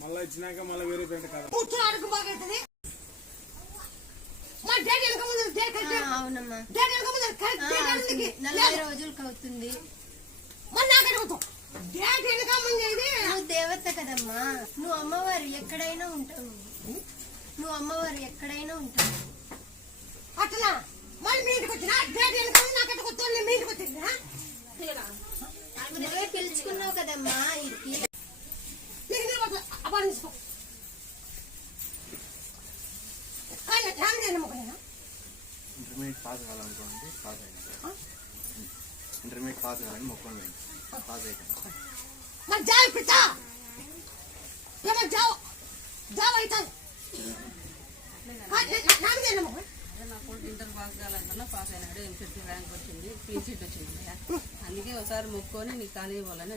మళ్ళీ ఇచ్చినాక మళ్ళీ వేరే పెంట కాదు. అవునమ్మా 40 రోజులకు అవుతుంది. నువ్వు దేవత కదమ్మా, నువ్వు అమ్మవారు ఎక్కడైనా ఉంటావు. నువ్వు అమ్మవారు ఎక్కడైనా ఉంటావు. అట్లా మళ్ళీ మీ ఇంటికి వచ్చినా నాకెట్టు కొత్త మీ ఇంటికి వచ్చిందా? నువ్వే పిలుచుకున్నావు కదమ్మా ఇంటికి. అపాడించుకో ఇంటర్మీడియట్ పాస్ కావాలనుకోండి, పాస్ అయినా ఇంటర్మీడియట్ పాస్ కావాలని మొక్కండి, పాస్ అయిపోయింది. మరి జాబ్ పితా ఏమో జాబ్ అవుతాను. నాకు ఇంటర్ పాస్ కావాలనుకున్నా పాస్ అయినాడు. ఎంసెట్ ర్యాంక్ వచ్చింది, పీసీట్ వచ్చింది. అందుకే ఒకసారి మొక్కుకొని నీకు ఖాళీ ఇవ్వాలని